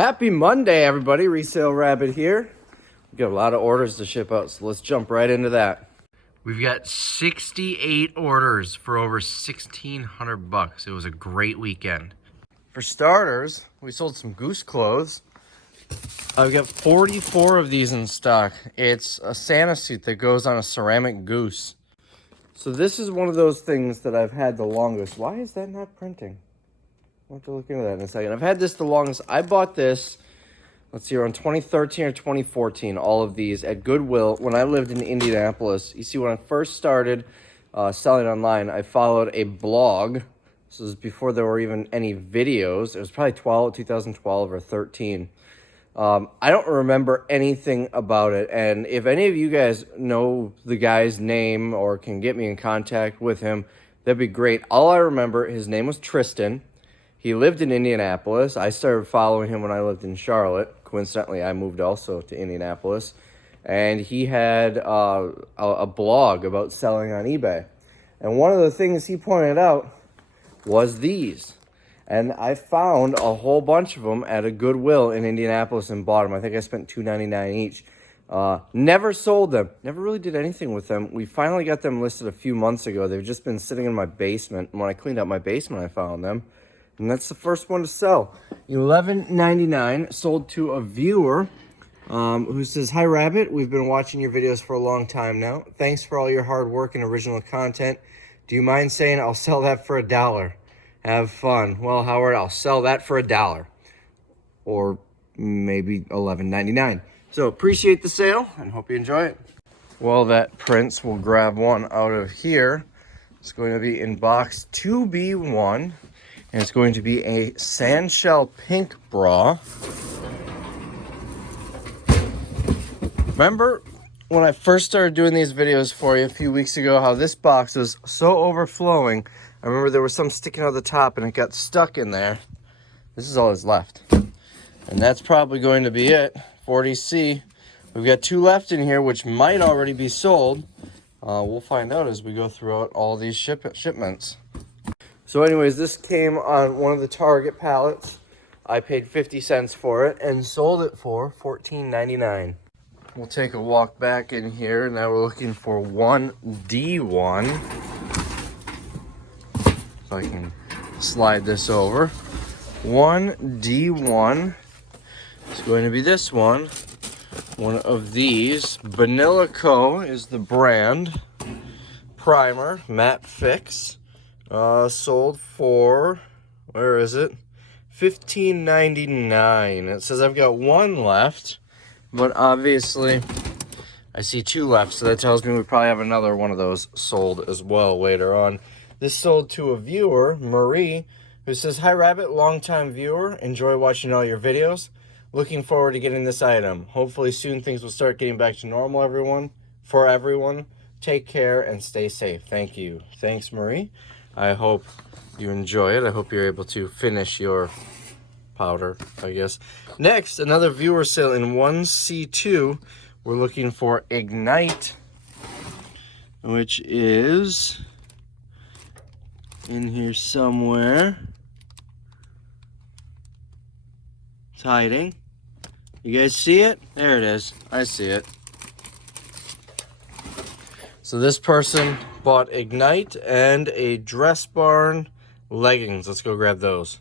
Happy Monday, everybody. Resale Rabbit here. We've got a lot of orders to ship out, so let's jump right into that. We've got 68 orders for over $1,600. It was a great weekend. For starters, we sold some goose clothes. I've got 44 of these in stock. It's a Santa suit that goes on a ceramic goose. So this is one of those things that I've had the longest. Why is that not printing? I'll have to look into that in a second. I've had this the longest. I bought this, let's see, around 2013 or 2014, all of these at Goodwill when I lived in Indianapolis. You see, when I first started selling online, I followed a blog. This was before there were even any videos. It was probably 2012 or 13. I don't remember anything about it, and if any of you guys know the guy's name or can get me in contact with him, that'd be great. All I remember, his name was Tristan. He lived in Indianapolis. I started following him when I lived in Charlotte. Coincidentally, I moved also to Indianapolis. And he had a blog about selling on eBay. And one of the things he pointed out was these. And I found a whole bunch of them at a Goodwill in Indianapolis and bought them. I think I spent $2.99 each. Never sold them. Never really did anything with them. We finally got them listed a few months ago. They've just been sitting in my basement. And when I cleaned out my basement, I found them. And that's the first one to sell. $11.99, sold to a viewer who says, "Hi Rabbit, we've been watching your videos for a long time now. Thanks for all your hard work and original content. Do you mind saying I'll sell that for $1? Have fun." Well, Howard, I'll sell that for $1 or maybe $11.99. So appreciate the sale and hope you enjoy it. Well, that prints, we'll grab one out of here. It's going to be in box 2B1. And it's going to be a sandshell pink bra. Remember when I first started doing these videos for you a few weeks ago, how this box was so overflowing? I remember there was some sticking out the top and it got stuck in there. This is all that's left. And that's probably going to be it. 40C. We've got 2 left in here, which might already be sold. We'll find out as we go throughout all these shipments. So anyways, this came on one of the Target pallets. I paid 50 cents for it and sold it for $14.99. We'll take a walk back in here. Now we're looking for 1D1. If I can slide this over. 1D1 is going to be this one. One of these. Vanilla Co. is the brand. Primer, matte fix. Sold for, where is it? $15.99. It says I've got 1 left, but obviously I see 2 left, so that tells me we probably have another one of those sold as well later on. This sold to a viewer, Marie, who says, "Hi Rabbit, longtime viewer. Enjoy watching all your videos. Looking forward to getting this item. Hopefully soon things will start getting back to normal, for everyone. Take care and stay safe. Thank you." Thanks, Marie. I hope you enjoy it. I hope you're able to finish your powder, I guess. Next, another viewer sale in 1C2. We're looking for Ignite, which is in here somewhere. It's hiding. You guys see it? There it is. I see it. So this person bought Ignite and a Dress Barn leggings. Let's go grab those.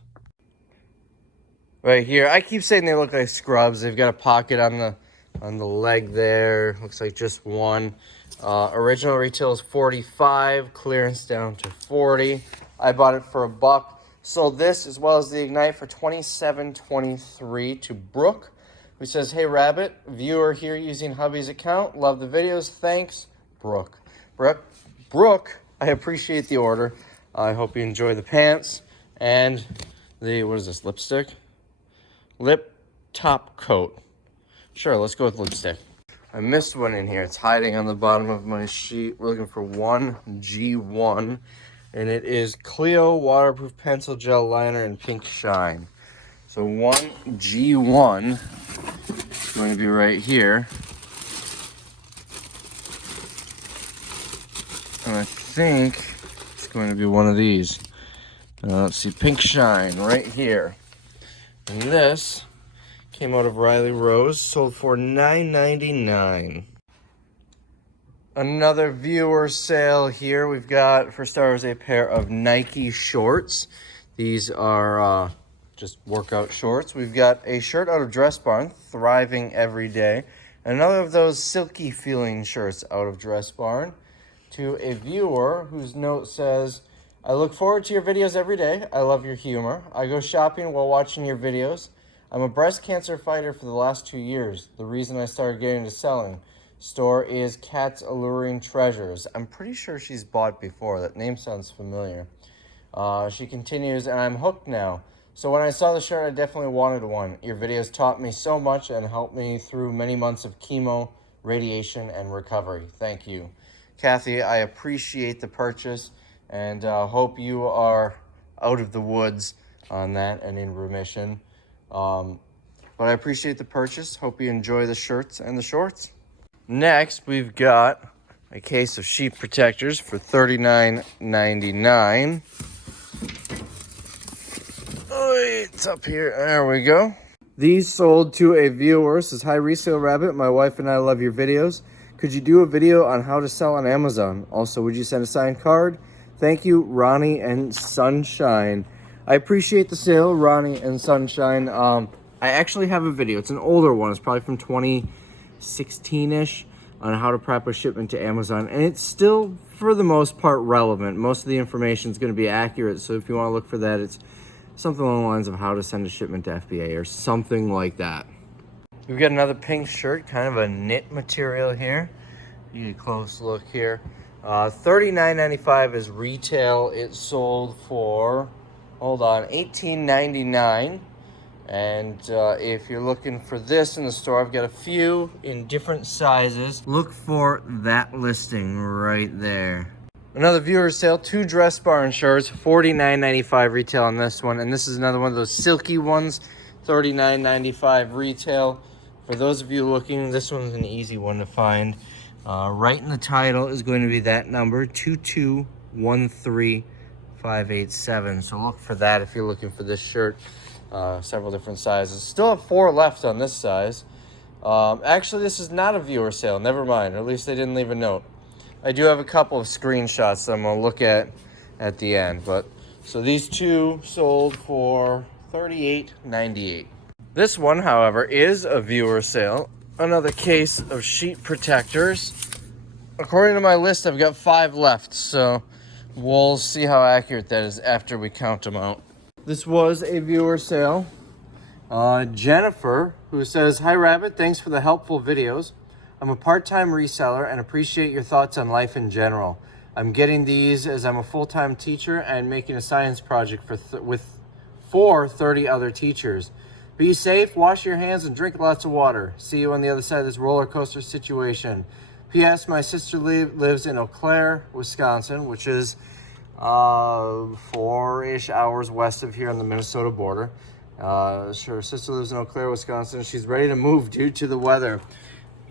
Right here. I keep saying they look like scrubs. They've got a pocket on the leg there. Looks like just one. Original retail is $45. Clearance down to $40. I bought it for $1. Sold this as well as the Ignite for $27.23 to Brooke, who says, "Hey Rabbit, viewer here using hubby's account. Love the videos. Thanks, Brooke." Brooke, I appreciate the order. I hope you enjoy the pants and the, what is this, lipstick? Lip top coat. Sure, let's go with lipstick. I missed one in here. It's hiding on the bottom of my sheet. We're looking for 1G1, and it is Clio waterproof pencil gel liner in pink shine. So 1G1 is going to be right here. And I think it's going to be one of these. Let's see, pink shine right here. And this Came out of Riley Rose, sold for $9.99. Another viewer sale here. We've got, for starters, a pair of Nike shorts. These are just workout shorts. We've got a shirt out of Dress Barn, Thriving Every Day. Another of those silky feeling shirts out of Dress Barn. To a viewer whose note says, I look forward to your videos every day. I love your humor. I go shopping while watching your videos. I'm a breast cancer fighter for the last 2 years. The reason I started getting into selling. Store is Cat's Alluring Treasures. I'm pretty sure she's bought before. That name sounds familiar. She continues, and I'm hooked now. So when I saw the shirt, I definitely wanted one. Your videos taught me so much and helped me through many months of chemo, radiation, and recovery. Thank you. Kathy, I appreciate the purchase and hope you are out of the woods on that and in remission. But I appreciate the purchase. Hope you enjoy the shirts and the shorts. Next, we've got a case of sheep protectors for $39.99. Oh, it's up here. There we go. These sold to a viewer. Says, hi, Resale Rabbit. My wife and I love your videos. Could you do a video on how to sell on Amazon? Also, would you send a signed card? Thank you, Ronnie and Sunshine. I appreciate the sale, Ronnie and Sunshine. I actually have a video. It's an older one. It's probably from 2016-ish on how to prep a shipment to Amazon. And it's still, for the most part, relevant. Most of the information is going to be accurate. So if you want to look for that, it's something along the lines of how to send a shipment to FBA or something like that. We've got another pink shirt, kind of a knit material here. You get a close look here. $39.95 is retail. It sold for, hold on, $18.99. And if you're looking for this in the store, I've got a few in different sizes. Look for that listing right there. Another viewer sale, 2 Dress Barn shirts, $49.95 retail on this one. And this is another one of those silky ones, $39.95 retail. For those of you looking, this one's an easy one to find. Right in the title is going to be that number, 2213587. So look for that if you're looking for this shirt. Several different sizes. Still have 4 left on this size. Actually, this is not a viewer sale. Never mind. Or at least they didn't leave a note. I do have a couple of screenshots that I'm going to look at the end. But so these 2 sold for $38.98. This one, however, is a viewer sale. Another case of sheet protectors. According to my list, I've got 5 left. So we'll see how accurate that is after we count them out. This was a viewer sale. Jennifer, who says, hi, Rabbit. Thanks for the helpful videos. I'm a part-time reseller and appreciate your thoughts on life in general. I'm getting these as I'm a full-time teacher and making a science project for 30 other teachers. Be safe, wash your hands, and drink lots of water. See you on the other side of this roller coaster situation. P.S. My sister lives in Eau Claire, Wisconsin, which is 4-ish hours west of here on the Minnesota border. Her sister lives in Eau Claire, Wisconsin. She's ready to move due to the weather.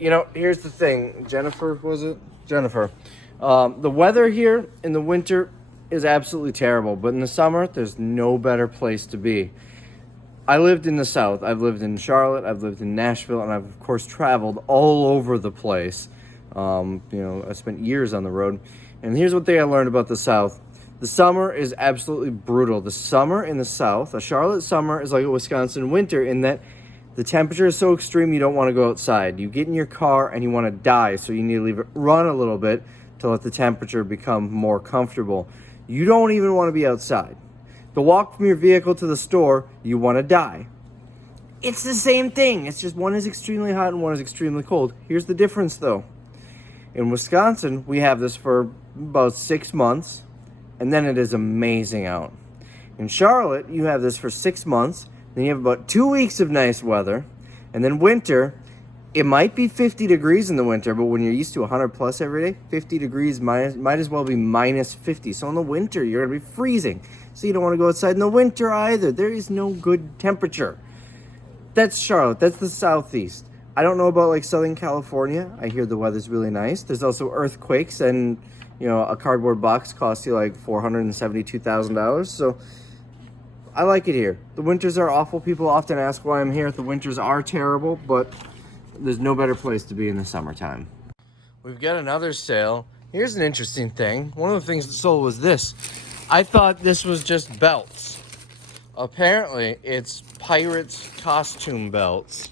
You know, here's the thing. Jennifer, was it? Jennifer. The weather here in the winter is absolutely terrible, but in the summer, there's no better place to be. I lived in the South. I've lived in Charlotte. I've lived in Nashville, and I've, of course, traveled all over the place. You know, I spent years on the road. And here's one thing I learned about the South. The summer is absolutely brutal. The summer in the South, a Charlotte summer is like a Wisconsin winter in that the temperature is so extreme you don't want to go outside. You get in your car and you want to die, so you need to leave it run a little bit to let the temperature become more comfortable. You don't even want to be outside. The walk from your vehicle to the store, you want to die. It's the same thing. It's just one is extremely hot and one is extremely cold. Here's the difference, though. In Wisconsin, we have this for about 6 months, and then it is amazing out. In Charlotte, you have this for 6 months, then you have about 2 weeks of nice weather, and then winter, it might be 50 degrees in the winter, but when you're used to 100 plus every day, 50 degrees might as well be minus 50. So in the winter, you're going to be freezing. So you don't want to go outside in the winter either. There is no good temperature. That's Charlotte. That's the Southeast. I don't know about like Southern California. I hear the weather's really nice. There's also earthquakes, and you know, a cardboard box costs you like $472,000. So I like it here. The winters are awful. People often ask why I'm here. The winters are terrible, but there's no better place to be in the summertime. We've got another sale. Here's an interesting thing. One of the things that sold was this. I thought this was just belts. Apparently, it's pirates costume belts.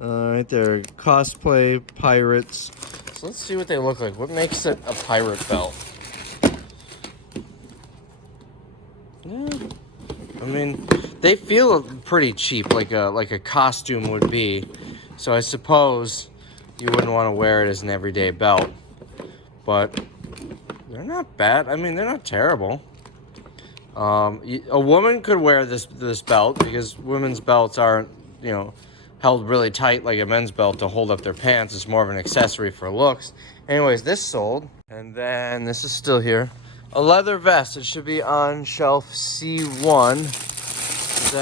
Right there, cosplay pirates. So let's see what they look like. What makes it a pirate belt? Yeah, I mean, they feel pretty cheap, like a costume would be. So I suppose you wouldn't want to wear it as an everyday belt. But they're not bad. I mean, they're not terrible. A woman could wear this belt because women's belts aren't, you know, held really tight like a men's belt to hold up their pants. It's more of an accessory for looks. Anyways, this sold. And then this is still here. A leather vest. It should be on shelf C1. Is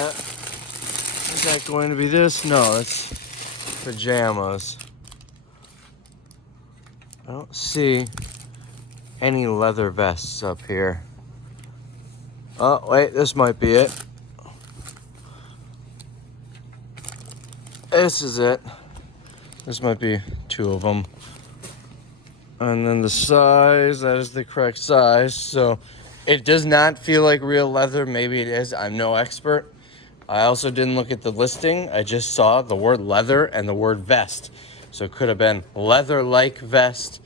that going to be this? No, that's pajamas. I don't see any leather vests up here. Oh, wait, this might be it. This is it. This might be two of them. And then the size, that is the correct size. So it does not feel like real leather. Maybe it is. I'm no expert. I also didn't look at the listing. I just saw the word leather and the word vest. So it could have been leather-like vest,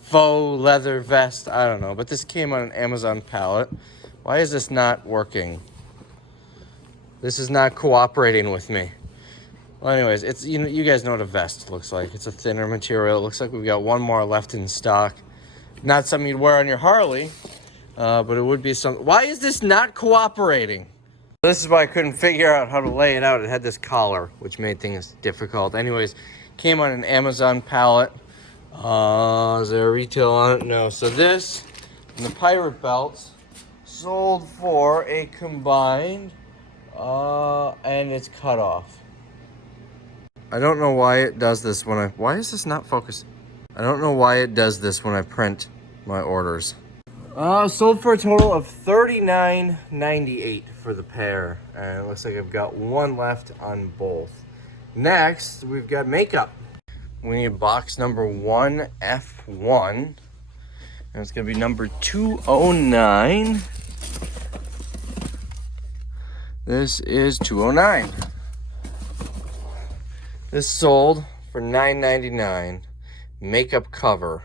faux leather vest. I don't know. But this came on an Amazon pallet. Why is this not working? This is not cooperating with me. Well, anyways, it's, you guys know what a vest looks like. It's a thinner material. It looks like we've got one more left in stock. Not something you'd wear on your Harley, but it would be something. Why is this not cooperating? This is why I couldn't figure out how to lay it out. It had this collar, which made things difficult. Anyways, came on an Amazon pallet. Is there a retail on it? No. So this and the pirate belts sold for a combined, and it's cut off. I don't know why it does this when why is this not focused? I don't know why it does this when I print my orders. Sold for a total of $39.98 for the pair. And it looks like I've got one left on both. Next, we've got makeup. We need box number 1F1. And it's gonna be number 209. This is 209. This sold for $9.99. Makeup cover.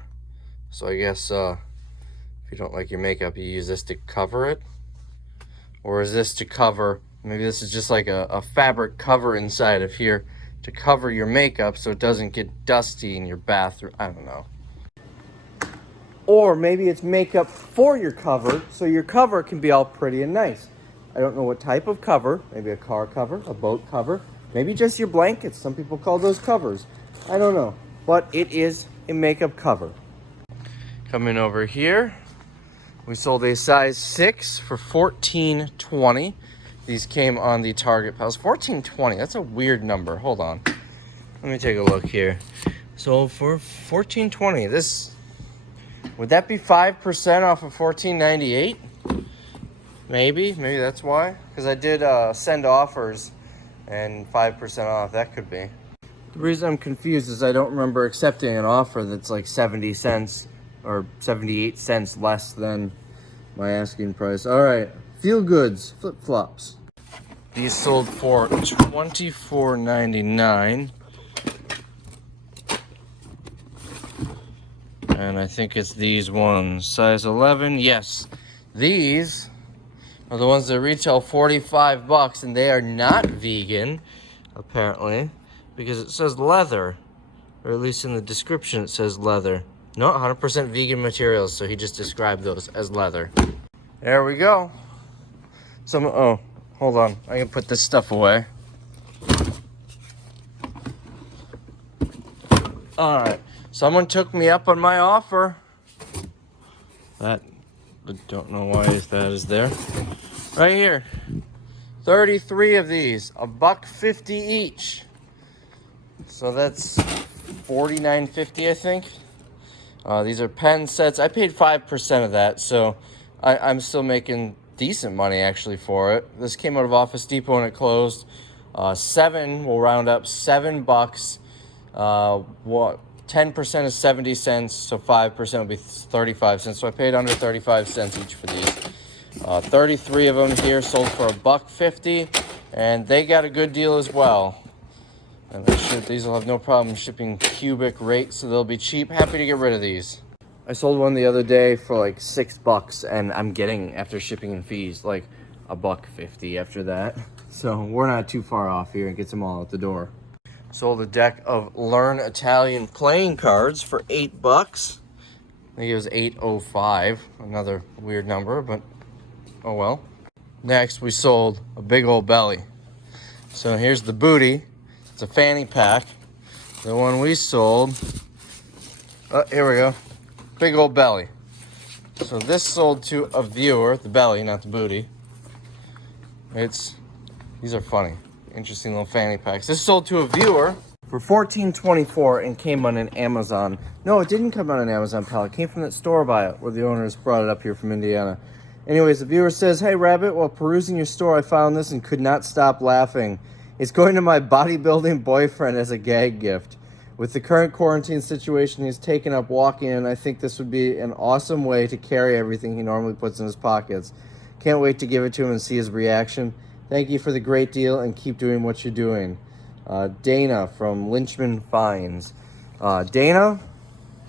So I guess if you don't like your makeup, you use this to cover it. Or is this to cover, maybe this is just like a fabric cover inside of here to cover your makeup so it doesn't get dusty in your bathroom. I don't know. Or maybe it's makeup for your cover, so your cover can be all pretty and nice. I don't know what type of cover. Maybe a car cover, a boat cover. Maybe just your blankets. Some people call those covers. I don't know. But it is a makeup cover. Coming over here, we sold a size 6 for $14.20. These came on the Target Pals. $14.20. That's a weird number. Hold on. Let me take a look here. Sold for $14.20. This, would that be 5% off of $14.98? Maybe that's why. Because I did send offers. And 5% off, that could be. The reason I'm confused is I don't remember accepting an offer that's like 70 cents or 78 cents less than my asking price. All right, Feel Goods, flip-flops. These sold for $24.99. And I think it's these ones, size 11. Yes, these are the ones that retail $45, and they are not vegan, apparently, because it says leather, or at least in the description it says leather. No, 100% vegan materials, so he just described those as leather. There we go. Oh, hold on, I can put this stuff away. All right, someone took me up on my offer. I don't know why that is there. Right here, 33 of these, $1.50 each. So that's $49.50, I think. These are pen sets. I paid 5% of that, so I'm still making decent money actually for it. This came out of Office Depot when it closed. 7, we'll round up, $7. What 10% is 70 cents, so 5% will be 35 cents. So I paid under 35 cents each for these. 33 of them here sold for $1.50, and they got a good deal as well. And these will have no problem shipping cubic rate, so they'll be cheap. Happy to get rid of these. I sold one the other day for like $6, and I'm getting, after shipping and fees, like $1.50 after that. So we're not too far off here. It gets them all out the door. Sold a deck of Learn Italian playing cards for $8. I think it was $8.05. Another weird number, but oh well. Next, we sold a big old belly. So here's the booty. It's a fanny pack. The one we sold, here we go. Big old belly. So this sold to a viewer, the belly, not the booty. These are funny. Interesting little fanny packs. This sold to a viewer for $14.24 and came on an Amazon. No, it didn't come on an Amazon pallet. It came from that store by it where the owners brought it up here from Indiana. Anyways, the viewer says, "Hey Rabbit, while perusing your store, I found this and could not stop laughing. It's going to my bodybuilding boyfriend as a gag gift. With the current quarantine situation, he's taken up walking, and I think this would be an awesome way to carry everything he normally puts in his pockets. Can't wait to give it to him and see his reaction. Thank you for the great deal and keep doing what you're doing." Dana from Lynchman Finds. Dana,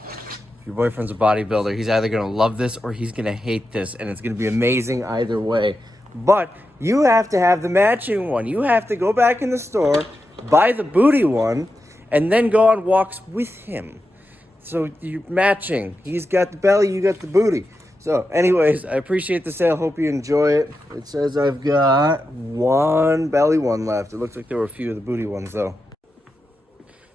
if your boyfriend's a bodybuilder, he's either going to love this or he's going to hate this, and it's going to be amazing either way. But you have to have the matching one. You have to go back in the store, buy the booty one, and then go on walks with him. So you're matching. He's got the belly, you got the booty. So anyways, I appreciate the sale. Hope you enjoy it. It says I've got one belly one left. It looks like there were a few of the booty ones though.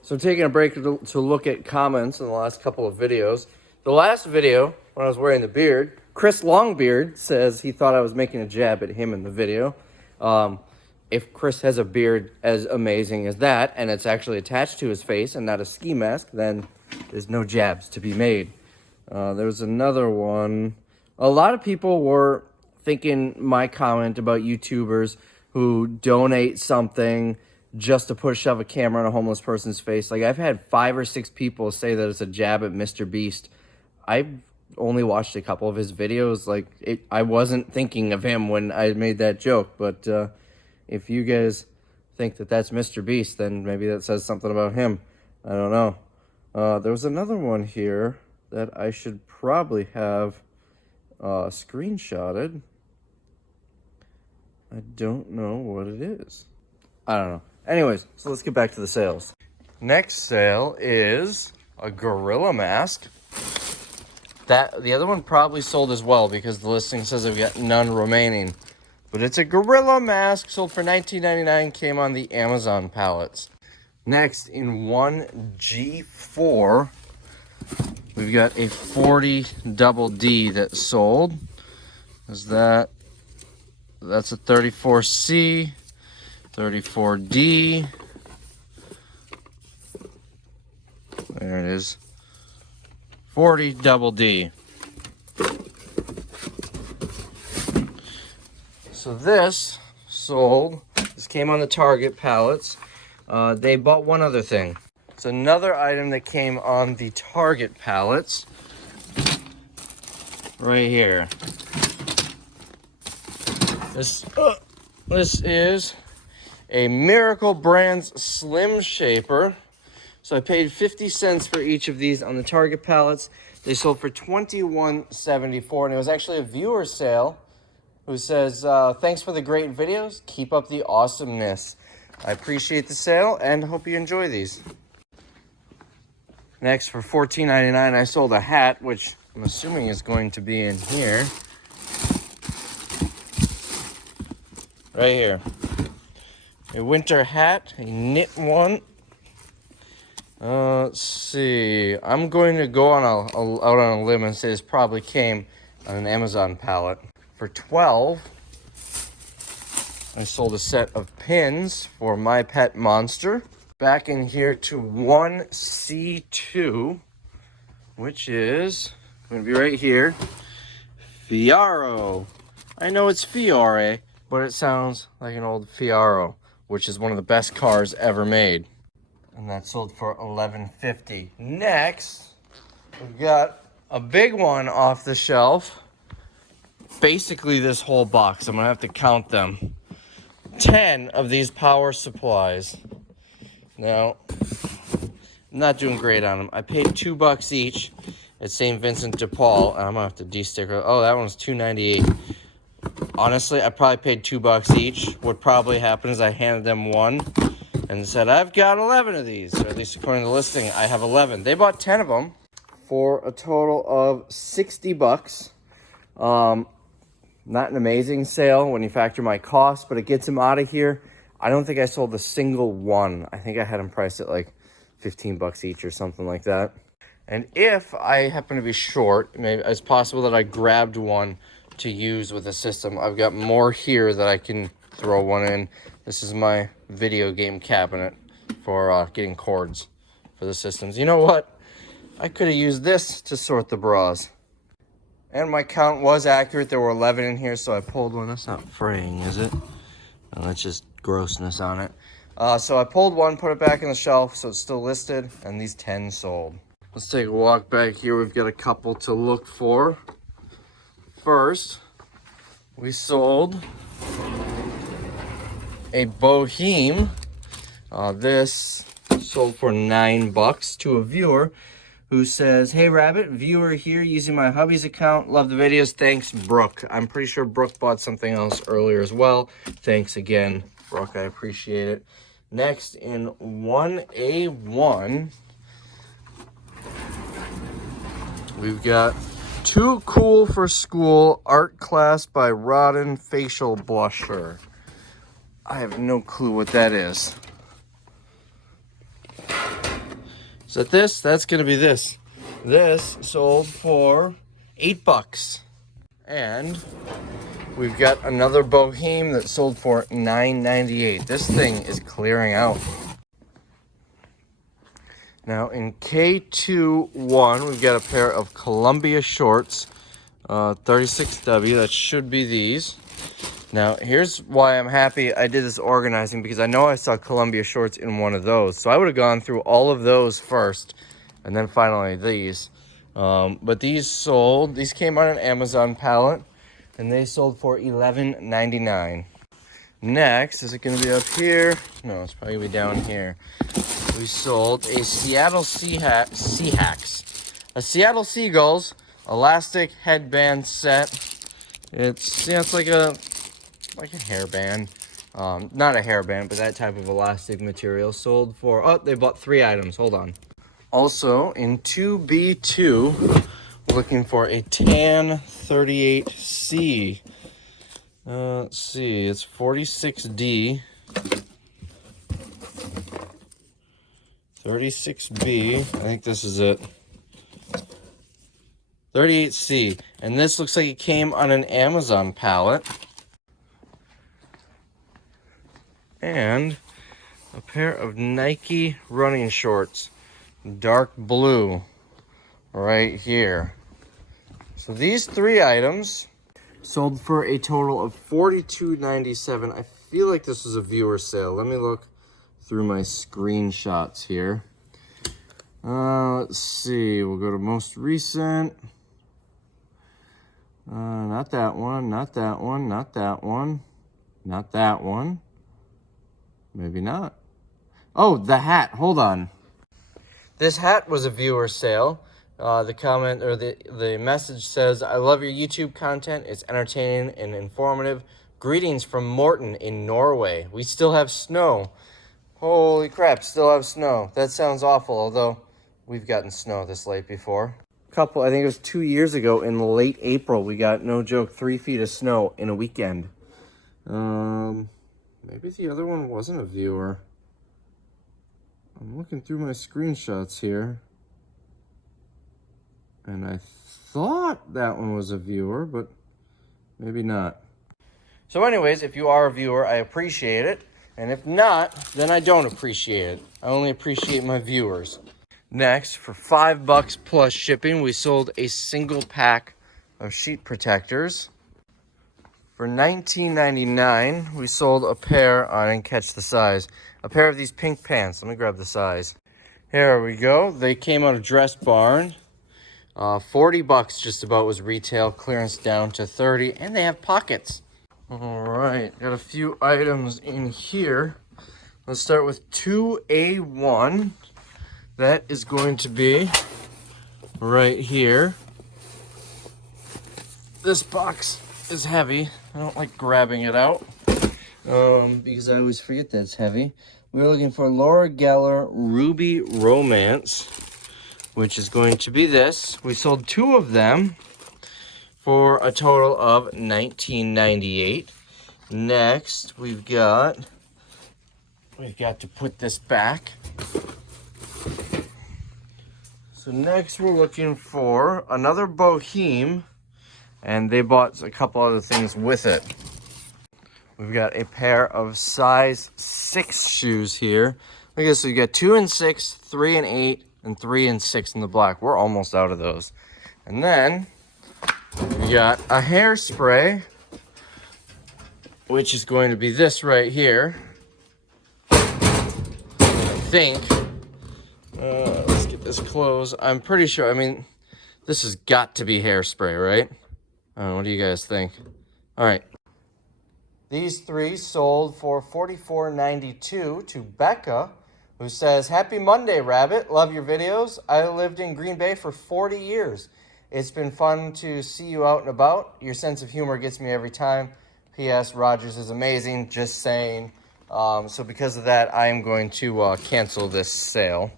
So taking a break to look at comments in the last couple of videos. The last video, when I was wearing the beard, Chris Longbeard says he thought I was making a jab at him in the video. If Chris has a beard as amazing as that, and it's actually attached to his face and not a ski mask, then there's no jabs to be made. There was another one. A lot of people were thinking my comment about YouTubers who donate something just to shove a camera on a homeless person's face. Like, I've had 5 or 6 people say that it's a jab at Mr. Beast. I've only watched a couple of his videos. I wasn't thinking of him when I made that joke, but if you guys think that that's Mr. Beast, then maybe that says something about him. I don't know. There was another one here that I should probably have screenshotted. I don't know what it is. I don't know. Anyways, so let's get back to the sales. Next sale is a gorilla mask. The other one probably sold as well because the listing says I've got none remaining. But it's a gorilla mask, sold for $19.99, came on the Amazon pallets. Next, in 1G4, we've got a 40 double D that sold. That's a 34C, 34D. There it is. 40 double D. So this sold. This came on the Target pallets. They bought one other thing. It's another item that came on the Target pallets. Right here. This is a Miracle Brands Slim Shaper. So I paid 50 cents for each of these on the Target pallets. They sold for $21.74, and it was actually a viewer sale who says, "Thanks for the great videos. Keep up the awesomeness." I appreciate the sale and hope you enjoy these. Next, for $14.99, I sold a hat, which I'm assuming is going to be in here. Right here. A winter hat, a knit one. Let's see. I'm going to go out on a limb and say this probably came on an Amazon pallet. For $12, I sold a set of pins for my pet monster. Back in here to 1C2, which is going to be right here. Fiaro. I know it's Fiore, but it sounds like an old Fiaro, which is one of the best cars ever made. And that sold for $11.50. Next, we've got a big one off the shelf. Basically this whole box. I'm gonna have to count them. 10 of these power supplies. Now, I'm not doing great on them. I paid $2 each at St. Vincent de Paul. And I'm gonna have to de-sticker. Oh, that one's $2.98. Honestly, I probably paid $2 each. What probably happened is I handed them one and said, I've got 11 of these. Or at least according to the listing, I have 11. They bought 10 of them for a total of $60. Not an amazing sale when you factor my cost, but it gets them out of here. I don't think I sold a single one. I think I had them priced at like $15 each or something like that. And if I happen to be short, maybe it's possible that I grabbed one to use with the system. I've got more here that I can throw one in. This is my video game cabinet for getting cords for the systems. You know what? I could have used this to sort the bras. And my count was accurate. There were 11 in here, so I pulled one. That's not fraying, is it? No, that's just grossness on it. So I pulled one, put it back in the shelf, so it's still listed, and these 10 sold. Let's take a walk back here. We've got a couple to look for. First, we sold a Boheme. This sold for $9 to a viewer who says, hey Rabbit, viewer here using my hubby's account. Love the videos. Thanks, Brooke. I'm pretty sure Brooke bought something else earlier as well. Thanks again, Brooke. I appreciate it. Next, in 1A1, we've got Too Cool for School Art Class by Rodden Facial Blusher. I have no clue what that is. Is that this? That's gonna be this. This sold for $8. And we've got another Boheme that sold for $9.98. This thing is clearing out. Now in K21, we've got a pair of Columbia shorts, 36W. That should be these. Now here's why I'm happy I did this organizing, because I know I saw Columbia shorts in one of those. So I would have gone through all of those first and then finally these. But these sold, these came on an Amazon pallet and they sold for $11.99. Next, is it gonna be up here? No, it's probably gonna be down here. We sold a Seattle Seahawks, a Seattle Seagulls elastic headband set. It's, yeah, it's like a hairband. Not a hairband, but that type of elastic material. Sold for, oh, they bought 3 items. Hold on. Also, in 2B2, looking for a tan 38C. Let's see, it's 46D. 36B, I think this is it. 38C, and this looks like it came on an Amazon pallet. And a pair of Nike running shorts, dark blue, right here. So these 3 items sold for a total of $42.97. I feel like this was a viewer sale. Let me look through my screenshots here. Let's see, we'll go to most recent. Not that one, not that one, not that one, not that one. Maybe not. Oh, the hat, hold on. This hat was a viewer sale. The comment or the message says, I love your YouTube content. It's entertaining and informative. Greetings from Morton in Norway. We still have snow. Holy crap, still have snow. That sounds awful, although we've gotten snow this late before. I think it was 2 years ago in late April, we got, no joke, 3 feet of snow in a weekend. Maybe the other one wasn't a viewer. I'm looking through my screenshots here. And I thought that one was a viewer, but maybe not. So anyways, if you are a viewer, I appreciate it. And if not, then I don't appreciate it. I only appreciate my viewers. Next, for $5 plus shipping, we sold a single pack of sheet protectors. For $19.99, we sold a pair, I didn't catch the size, a pair of these pink pants. Let me grab the size. Here we go. They came out of Dress Barn. 40 bucks just about was retail, clearance down to 30, and they have pockets. All right, got a few items in here. Let's start with 2A1. That is going to be right here. This box is heavy. I don't like grabbing it out because I always forget that it's heavy. We're looking for Laura Geller Ruby Romance, which is going to be this. We sold 2 of them for a total of $19.98. Next, we've got to put this back. So next we're looking for another Boheme, and they bought a couple other things with it. We've got a pair of size 6 shoes here. Look at this, so you got 2 and 6, 3 and 8, and 3 and 6 in the black. We're almost out of those. And then we got a hairspray, which is going to be this right here. I think. Let's get this closed. I'm pretty sure, I mean, this has got to be hairspray, right? I don't know, what do you guys think? All right. These 3 sold for $44.92 to Becca, who says, "Happy Monday, Rabbit. Love your videos. I lived in Green Bay for 40 years. It's been fun to see you out and about. Your sense of humor gets me every time. P.S. Rogers is amazing. Just saying." So because of that, I am going to cancel this sale.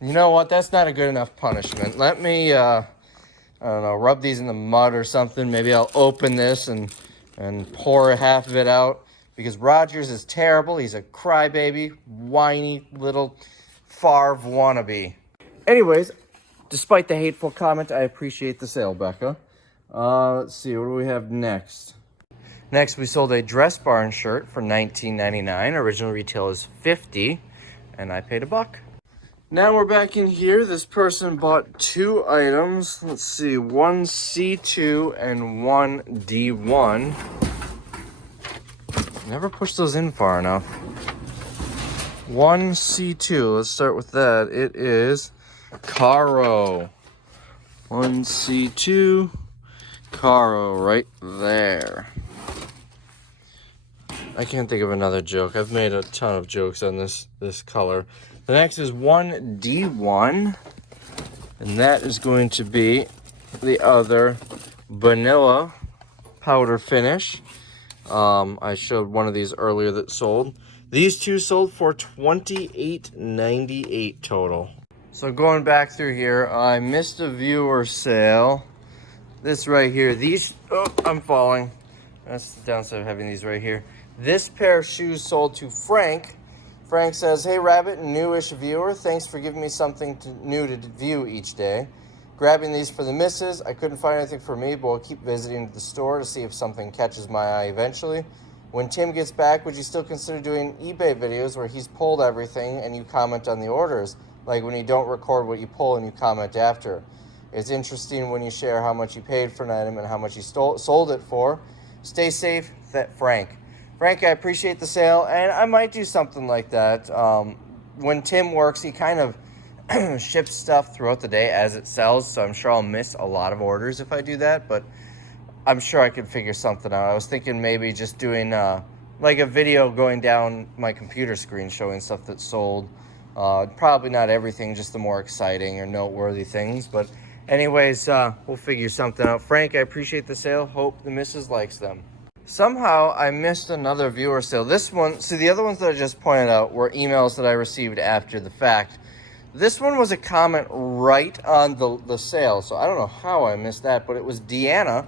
You know what? That's not a good enough punishment. Let me, I don't know, rub these in the mud or something. Maybe I'll open this and pour half of it out, because Rogers is terrible. He's a crybaby, whiny little Favre wannabe. Anyways, despite the hateful comment, I appreciate the sale, Becca. Let's see, what do we have next? Next, we sold a Dress Barn shirt for $19.99. Original retail is $50, and I paid $1. Now we're back in here. This person bought 2 items. Let's see, one C2 and one D1. Never push those in far enough. One C2, let's start with that. It is Caro. One C2, Caro right there. I can't think of another joke. I've made a ton of jokes on this color. The next is one D1, and that is going to be the other vanilla powder finish. I showed one of these earlier that sold. These 2 sold for $28.98 total. So going back through here, I missed a viewer sale. This right here, these, oh, I'm falling. That's the downside of having these right here. This pair of shoes sold to Frank. Frank says, "Hey Rabbit, newish viewer. Thanks for giving me something new to view each day. Grabbing these for the missus. I couldn't find anything for me, but I'll keep visiting the store to see if something catches my eye eventually. When Tim gets back, would you still consider doing eBay videos where he's pulled everything and you comment on the orders? Like when you don't record what you pull and you comment after. It's interesting when you share how much you paid for an item and how much you sold it for. Stay safe, Frank." Frank, I appreciate the sale, and I might do something like that. When Tim works, he kind of ships stuff throughout the day as it sells, so I'm sure I'll miss a lot of orders if I do that, but I'm sure I could figure something out. I was thinking maybe just doing like a video going down my computer screen showing stuff that's sold. Probably not everything, just the more exciting or noteworthy things, but anyways, we'll figure something out. Frank, I appreciate the sale. Hope the missus likes them. Somehow I missed another viewer sale. This one, see, the other ones that I just pointed out were emails that I received after the fact. This one was a comment right on the sale, so I don't know how I missed that, but it was Deanna.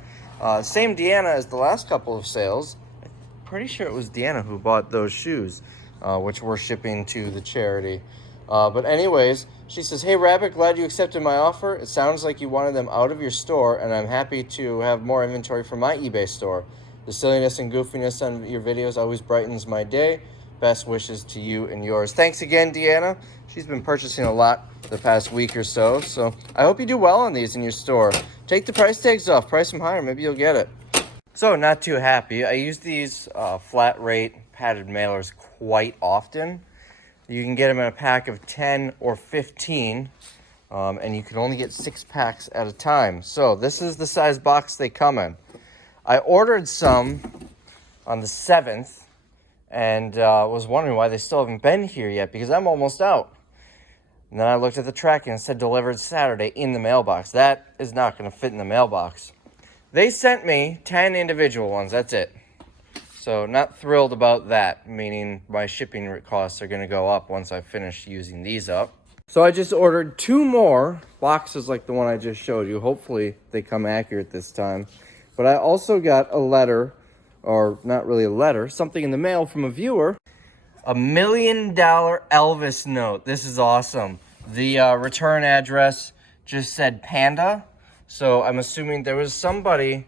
Same Deanna as the last couple of sales. I'm pretty sure it was Deanna who bought those shoes, which we're shipping to the charity. But anyways, she says, "Hey Rabbit, glad you accepted my offer. It sounds like you wanted them out of your store, and I'm happy to have more inventory for my eBay store. The silliness and goofiness on your videos always brightens my day. Best wishes to you and yours." Thanks again, Deanna. She's been purchasing a lot the past week or so, so I hope you do well on these in your store. Take the price tags off, price them higher, maybe you'll get it. So not too happy. I use these flat rate padded mailers quite often. You can get them in a pack of 10 or 15, and you can only get 6 packs at a time. So this is the size box they come in. I ordered some on the 7th, and was wondering why they still haven't been here yet, because I'm almost out. And then I looked at the tracking and it said delivered Saturday in the mailbox. That is not going to fit in the mailbox. They sent me 10 individual ones, that's it. So not thrilled about that, meaning my shipping costs are going to go up once I finish using these up. So I just ordered 2 more boxes like the one I just showed you. Hopefully they come accurate this time. But I also got a letter, or not really a letter, something in the mail from a viewer. $1 million Elvis note. This is awesome. The return address just said Panda. So I'm assuming there was somebody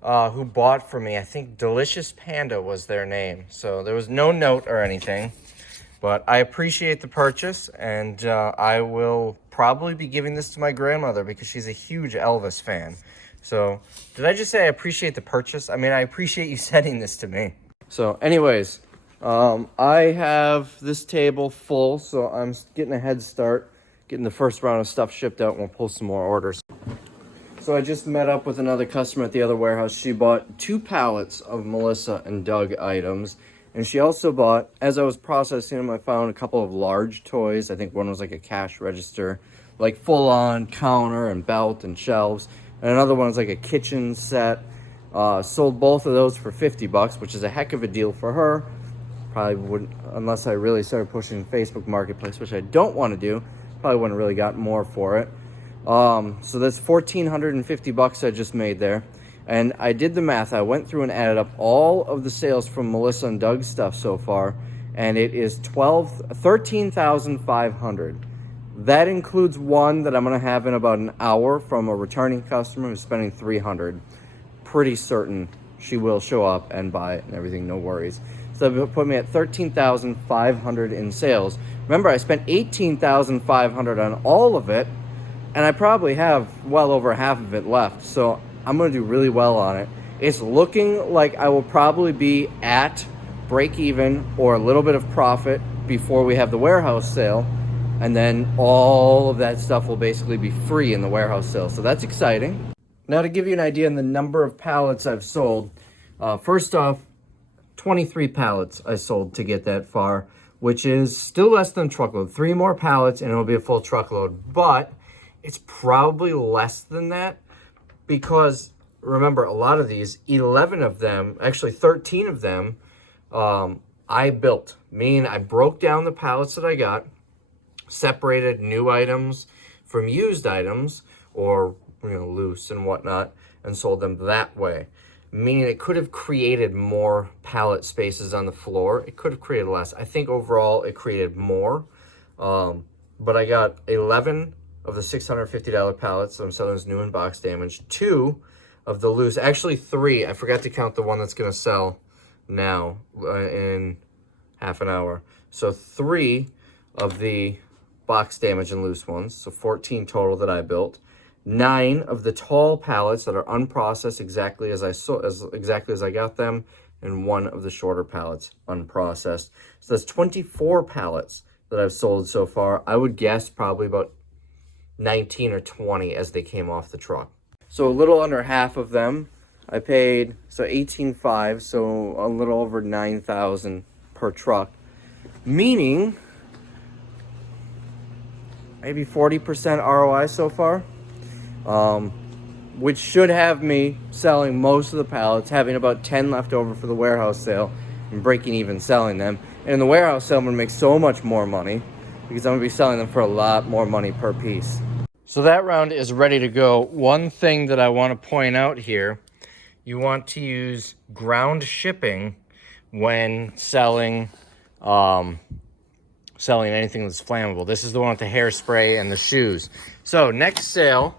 who bought for me. I think Delicious Panda was their name. So there was no note or anything. But I appreciate the purchase, and I will probably be giving this to my grandmother because she's a huge Elvis fan. So did I just say I appreciate the purchase? I mean, I appreciate you sending this to me. So anyways, I have this table full, so I'm getting a head start, getting the first round of stuff shipped out, and we'll pull some more orders. So I just met up with another customer at the other warehouse. She bought 2 pallets of Melissa and Doug items. And she also bought, as I was processing them, I found a couple of large toys. I think one was like a cash register, like full-on counter and belt and shelves. And another one was like a kitchen set. Sold both of those for $50, which is a heck of a deal for her. Probably wouldn't, unless I really started pushing Facebook Marketplace, which I don't want to do. Probably wouldn't really got more for it. So that's $1,450 I just made there. And I did the math. I went through and added up all of the sales from Melissa and Doug's stuff so far, and it is $13,500. That includes one that I'm going to have in about an hour from a returning customer who's spending $300. Pretty certain she will show up and buy it and everything, no worries. So that put me at $13,500 in sales. Remember, I spent $18,500 on all of it, and I probably have well over half of it left. So I'm going to do really well on it. It's looking like I will probably be at break even or a little bit of profit before we have the warehouse sale. And then all of that stuff will basically be free in the warehouse sale. So that's exciting. Now to give you an idea on the number of pallets I've sold. First off, 23 pallets I sold to get that far, which is still less than a truckload. 3 more pallets and it'll be a full truckload. But it's probably less than that because, remember, a lot of these, 11 of them, actually 13 of them, I built. Meaning I broke down the pallets that I got, separated new items from used items, or loose and whatnot, and sold them that way. Meaning it could have created more pallet spaces on the floor. It could have created less. I think overall it created more. But I got 11 of the $650 pallets that I'm selling as new and box damaged. 2 of the loose, actually 3. I forgot to count the one that's going to sell now in half an hour. So 3 of the box damage and loose ones. So 14 total that I built. 9 of the tall pallets that are unprocessed exactly as I got them, and 1 of the shorter pallets unprocessed. So that's 24 pallets that I've sold so far. I would guess probably about 19 or 20 as they came off the truck. So a little under half of them I paid, so $18,500, so a little over $9,000 per truck, meaning maybe 40% ROI so far. Which should have me selling most of the pallets, having about 10 left over for the warehouse sale, and breaking even selling them. And in the warehouse sale, I'm going to make so much more money because I'm going to be selling them for a lot more money per piece. So that round is ready to go. One thing that I want to point out here, you want to use ground shipping when selling anything that's flammable. This is the one with the hairspray and the shoes. So next sale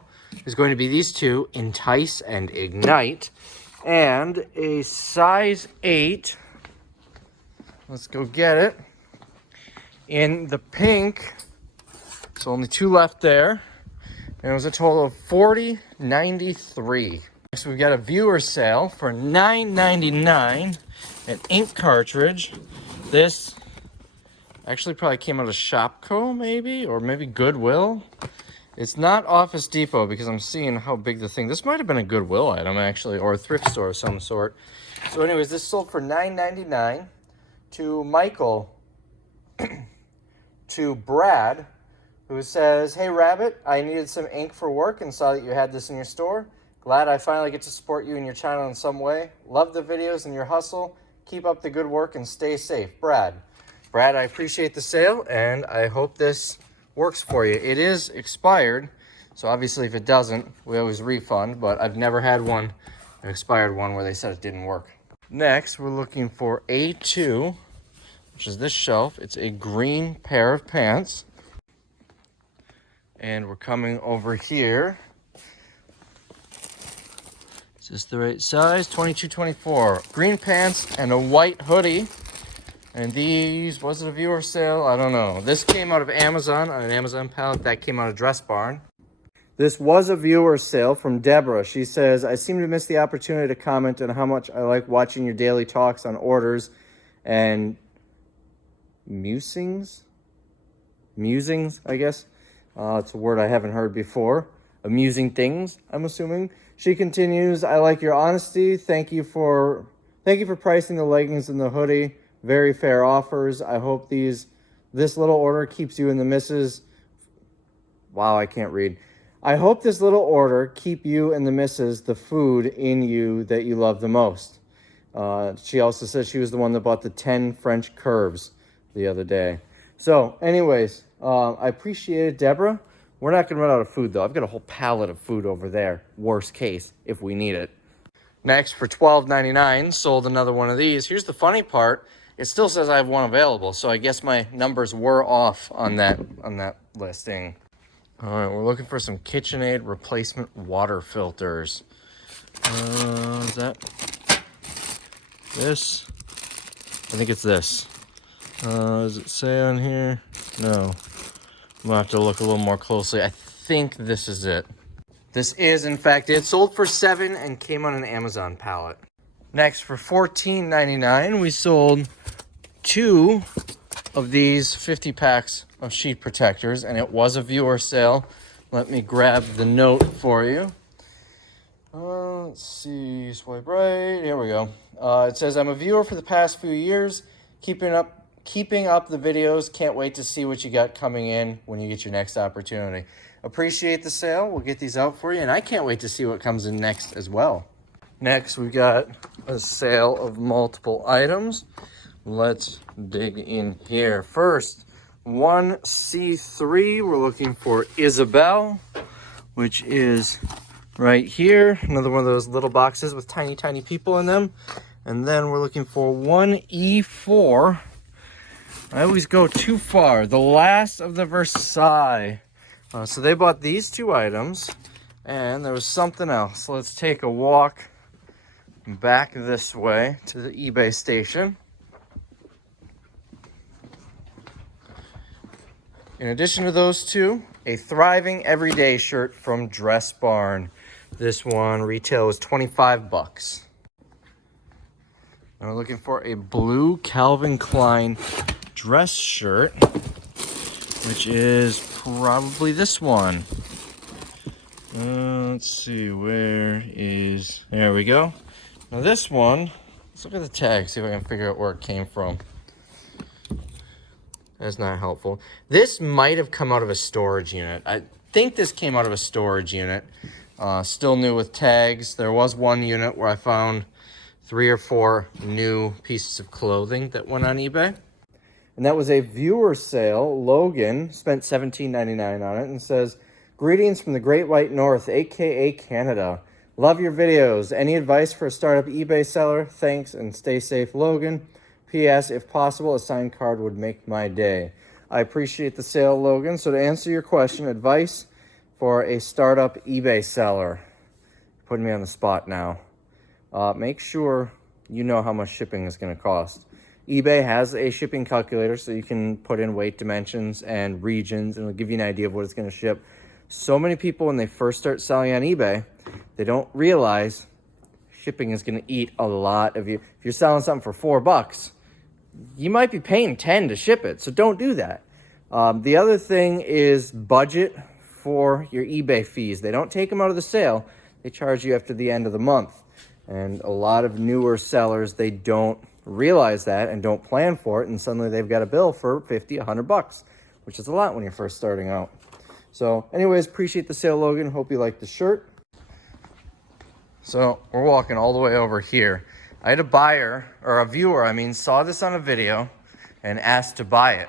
is going to be these 2, Entice and Ignite, and a size 8. Let's go get it. In the pink, so only 2 left there, and it was a total of $40.93. Next, we've got a viewer sale for $9.99, an ink cartridge. This actually probably came out of Shopko, maybe, or maybe Goodwill. It's not Office Depot because I'm seeing how big the thing. This might have been a Goodwill item, actually, or a thrift store of some sort. So anyways, this sold for $9.99 to Michael, to Brad, who says, "Hey Rabbit, I needed some ink for work and saw that you had this in your store. Glad I finally get to support you and your channel in some way. Love the videos and your hustle. Keep up the good work and stay safe, Brad." Brad, I appreciate the sale and I hope this works for you. It is expired, so obviously if it doesn't, we always refund, but I've never had an expired one where they said it didn't work. Next, we're looking for A2, which is this shelf. It's a green pair of pants. And we're coming over here. Is this the right size? 22, 24. Green pants and a white hoodie. And these, was it a viewer sale? I don't know. This came out of Amazon, on an Amazon pallet. That came out of Dress Barn. This was a viewer sale from Deborah. She says, "I seem to miss the opportunity to comment on how much I like watching your daily talks on orders and musings, I guess. It's a word I haven't heard before. Amusing things, I'm assuming." She continues, "I like your honesty. Thank you for pricing the leggings and the hoodie. Very fair offers. I hope this little order keeps you and the missus." Wow, I can't read. "I hope this little order keep you and the missus the food in you that you love the most." She also said she was the one that bought the 10 French curves the other day. So anyways, I appreciate it, Deborah. We're not going to run out of food, though. I've got a whole pallet of food over there, worst case, if we need it. Next, for $12.99, sold another one of these. Here's the funny part. It still says I have one available, so I guess my numbers were off on that listing. All right, we're looking for some KitchenAid replacement water filters. Is that this? I think it's this. Does it say on here? No. I'm gonna have to look a little more closely. I think this is it. This is, in fact, it. Sold for $7 and came on an Amazon pallet. Next, for $14.99, we sold 2 of these 50 packs of sheet protectors, and it was a viewer sale. Let me grab the note for you. Let's see, swipe right. Here we go. It says, "I'm a viewer for the past few years, keeping up the videos. Can't wait to see what you got coming in when you get your next opportunity." Appreciate the sale. We'll get these out for you, and I can't wait to see what comes in next as well. Next, we got a sale of multiple items. Let's dig in here. First, 1C3, we're looking for Isabel, which is right here. Another one of those little boxes with tiny, tiny people in them. And then we're looking for 1E4. I always go too far. The Last of the Versailles. So they bought these 2 items, and there was something else. Let's take a walk back this way to the eBay station. In addition to those 2, a Thriving Everyday shirt from Dress Barn. This one retail was $25. And we're looking for a blue Calvin Klein dress shirt, which is probably this one. Let's see, there we go. Now this one, let's look at the tag, see if I can figure out where it came from. That's not helpful. This might have come out of a storage unit. I think this came out of a storage unit. Still new with tags. There was one unit where I found 3 or 4 new pieces of clothing that went on eBay. And that was a viewer sale. Logan spent $17.99 on it and says, "Greetings from the Great White North, aka Canada. Love your videos. Any advice for a startup eBay seller? Thanks and stay safe, Logan. P.S. If possible, a signed card would make my day." I appreciate the sale, Logan. So to answer your question, advice for a startup eBay seller. Putting me on the spot now. Make sure you know how much shipping is going to cost. eBay has a shipping calculator, so you can put in weight, dimensions, and regions, and it'll give you an idea of what it's going to ship. So many people, when they first start selling on eBay, they don't realize shipping is going to eat a lot of you. If you're selling something for $4, you might be paying 10 to ship it. So don't do that. The other thing is budget for your eBay fees. They don't take them out of the sale. They charge you after the end of the month. And a lot of newer sellers, they don't realize that and don't plan for it. And suddenly they've got a bill for 50, $100, which is a lot when you're first starting out. So anyways, appreciate the sale, Logan. Hope you like the shirt. So we're walking all the way over here. I had a buyer, or a viewer, saw this on a video and asked to buy it.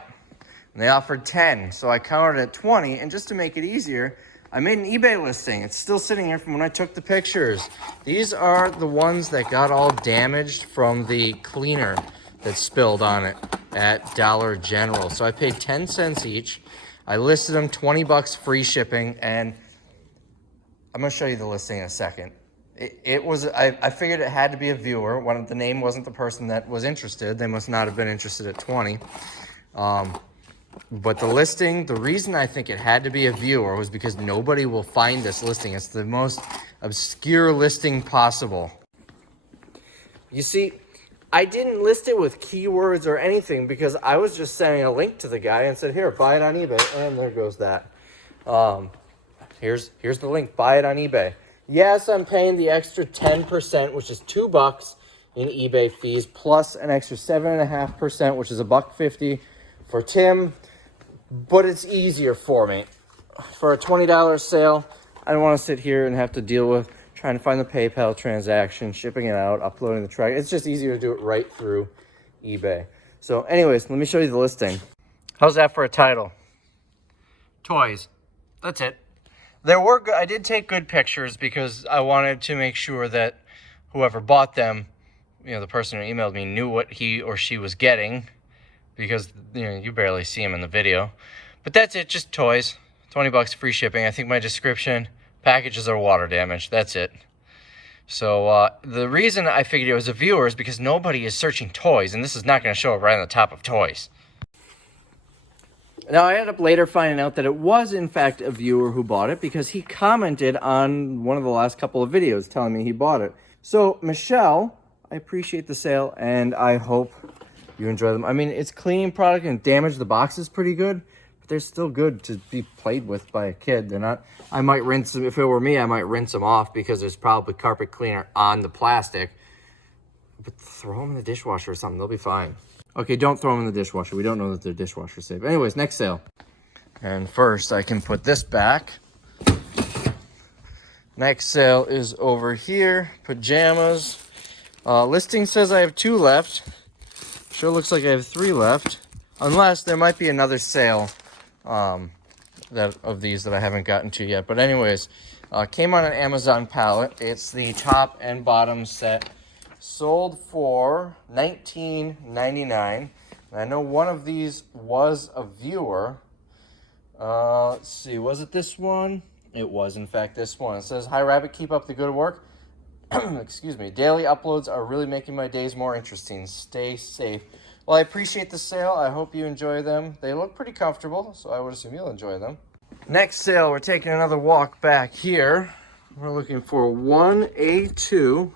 And they offered 10, so I counted at 20, and just to make it easier, I made an eBay listing. It's still sitting here from when I took the pictures. These are the ones that got all damaged from the cleaner that spilled on it at Dollar General. So I paid 10 cents each. I listed them, $20 free shipping, and I'm gonna show you the listing in a second. I figured it had to be a viewer. The name wasn't the person that was interested. They must not have been interested at 20. But the listing, the reason I think it had to be a viewer was because nobody will find this listing. It's the most obscure listing possible. You see, I didn't list it with keywords or anything because I was just sending a link to the guy and said, here, buy it on eBay. And there goes that. Here's the link, buy it on eBay. Yes, I'm paying the extra 10%, which is $2 in eBay fees, plus an extra 7.5%, which is $1.50 for Tim. But it's easier for me. For a $20 sale, I don't want to sit here and have to deal with trying to find the PayPal transaction, shipping it out, uploading the track. It's just easier to do it right through eBay. So anyways, let me show you the listing. How's that for a title? Toys. That's it. I did take good pictures because I wanted to make sure that whoever bought them, the person who emailed me, knew what he or she was getting, because you barely see them in the video. But that's it, just toys. $20 free shipping. I think my description, packages are water damaged. That's it. So the reason I figured it was a viewer is because nobody is searching toys, and this is not going to show up right on the top of toys. Now, I ended up later finding out that it was, in fact, a viewer who bought it because he commented on one of the last couple of videos telling me he bought it. So, Michelle, I appreciate the sale, and I hope you enjoy them. It's cleaning product, and damage the box is pretty good, but they're still good to be played with by a kid. They're not... I might rinse them. If it were me, I might rinse them off because there's probably carpet cleaner on the plastic. But throw them in the dishwasher or something. They'll be fine. Okay, don't throw them in the dishwasher. We don't know that they're dishwasher safe. Anyways, next sale. And first, I can put this back. Next sale is over here. Pajamas. Listing says I have 2 left. Sure looks like I have 3 left. Unless there might be another sale of these that I haven't gotten to yet. But anyways, came on an Amazon pallet. It's the top and bottom set. Sold for $19.99. I know one of these was a viewer. Let's see, was it this one? It was, in fact, this one. It says, "Hi, Rabbit, keep up the good work." Excuse me. "Daily uploads are really making my days more interesting. Stay safe." Well, I appreciate the sale. I hope you enjoy them. They look pretty comfortable, so I would assume you'll enjoy them. Next sale, we're taking another walk back here. We're looking for 1A2.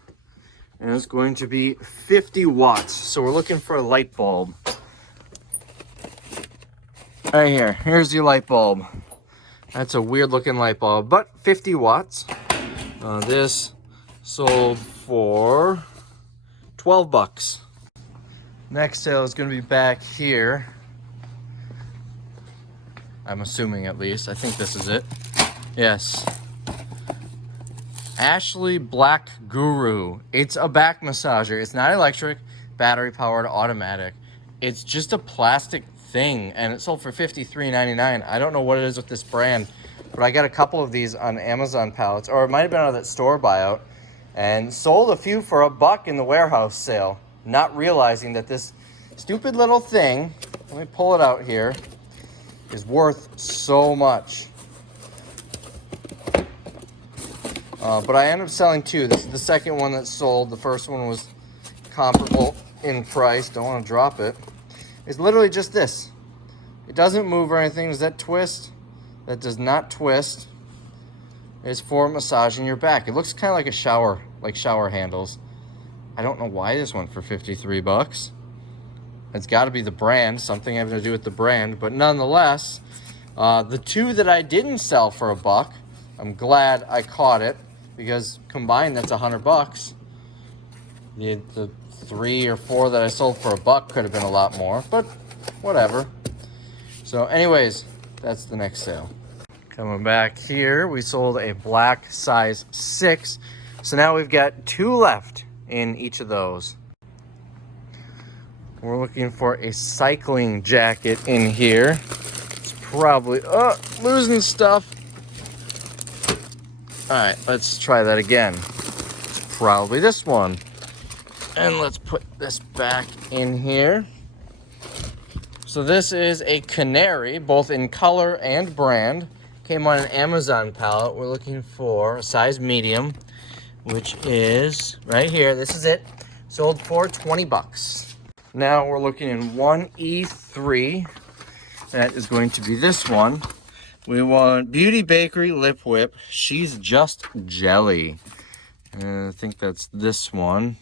And it's going to be 50 watts. So we're looking for a light bulb. Right here. Here's your light bulb. That's a weird looking light bulb, but 50 watts. This sold for $12. Next sale is going to be back here. I'm assuming, at least. I think this is it. Yes. Ashley Black Guru. It's a back massager. It's not electric, battery powered, automatic. It's just a plastic thing, and it sold for $53.99. I don't know what it is with this brand, but I got a couple of these on Amazon pallets, or it might have been out of that store buyout, and sold a few for $1 in the warehouse sale, not realizing that this stupid little thing, let me pull it out here, is worth so much. But I ended up selling 2. This is the second one that sold. The first one was comparable in price. Don't want to drop it. It's literally just this. It doesn't move or anything. Does that twist? That does not twist. is for massaging your back. It looks kind of like a shower, like shower handles. I don't know why this went for 53 bucks. It's got to be the brand, something having to do with the brand. But nonetheless, the two that I didn't sell for $1, I'm glad I caught it because combined that's 100 bucks. The 3 or 4 that I sold for $1 could have been a lot more, but whatever. So anyways, that's the next sale. Coming back here, we sold a black size 6. So now we've got 2 left in each of those. We're looking for a cycling jacket in here. It's probably, losing stuff. All right, let's try that again. It's probably this one. And let's put this back in here. So this is a canary, both in color and brand. Came on an Amazon pallet. We're looking for a size medium, which is right here. This is it. Sold for 20 bucks. Now we're looking in 1E3. That is going to be this one. We want Beauty Bakery Lip Whip. She's just jelly. And I think that's this one.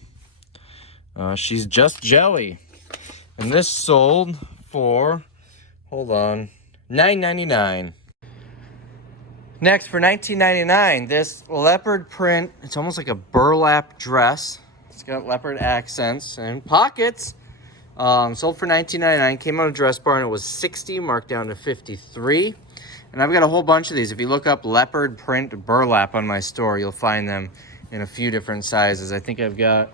She's just jelly. And this sold for, hold on, $9.99. Next, for $19.99, this leopard print. It's almost like a burlap dress. It's got leopard accents and pockets. Sold for $19.99. Came out of Dress Barn. It was $60, marked down to $53. And I've got a whole bunch of these. If you look up leopard print burlap on my store, you'll find them in a few different sizes. I think I've got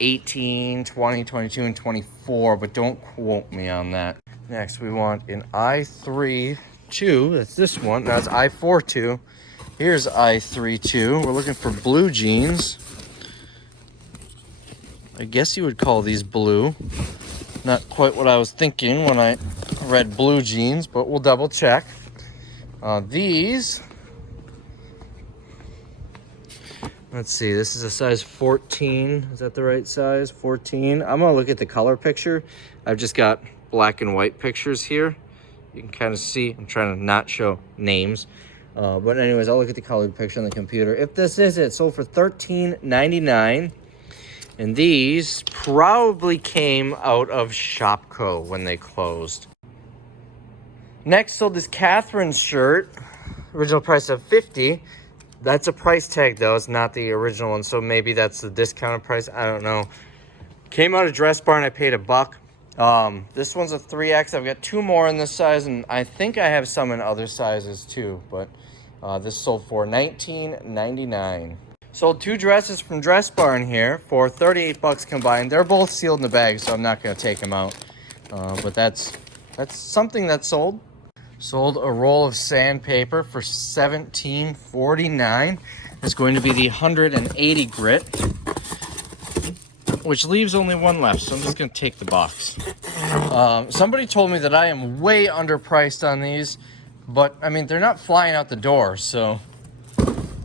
18, 20, 22, and 24, but don't quote me on that. Next, we want an I3-2. That's this one. That's I4-2. Here's I3-2. We're looking for blue jeans. I guess you would call these blue. Not quite what I was thinking when I read blue jeans, but we'll double check. These, let's see, this is a size 14. Is that the right size? 14. I'm gonna look at the color picture. I've just got black and white pictures here. You can kind of see, I'm trying to not show names. But anyways, I'll look at the colored picture on the computer. If this is it, sold for $13.99. And these probably came out of Shopko when they closed. Next, sold this Catherine's shirt. Original price of $50. That's a price tag though, it's not the original one, so maybe that's the discounted price, I don't know. Came out of Dress Barn, I paid $1. This one's a 3X. I've got 2 more in this size, and I think I have some in other sizes too, but this sold for $19.99. Sold 2 dresses from Dress Barn here for 38 bucks combined. They're both sealed in the bag, so I'm not going to take them out. But that's something that sold. Sold a roll of sandpaper for $17.49. It's going to be the 180 grit, which leaves only 1 left, so I'm just going to take the box. Somebody told me that I am way underpriced on these, but I mean, they're not flying out the door, so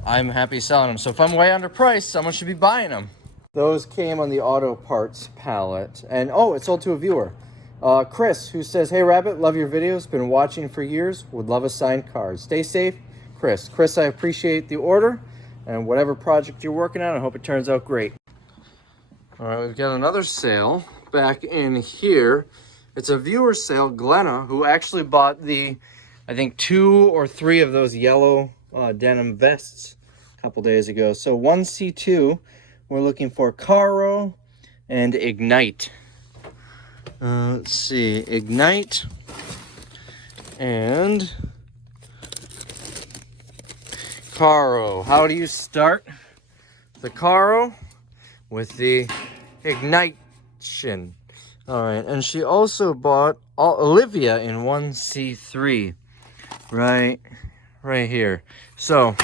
I'm happy selling them. So if I'm way underpriced, someone should be buying them. Those came on the auto parts pallet. And oh, it sold to a viewer. Chris, who says, "Hey Rabbit, love your videos. Been watching for years. Would love a signed card. Stay safe, Chris." Chris, I appreciate the order and whatever project you're working on. I hope it turns out great. All right, we've got another sale back in here. It's a viewer sale. Glenna, who actually bought the, I think 2 or 3 of those yellow denim vests a couple days ago. So 1C2, we're looking for Caro and Ignite. Let's see, Ignite and Caro. How do you start the Caro? With the Ignition. All right, and she also bought Olivia in 1C3 right here. So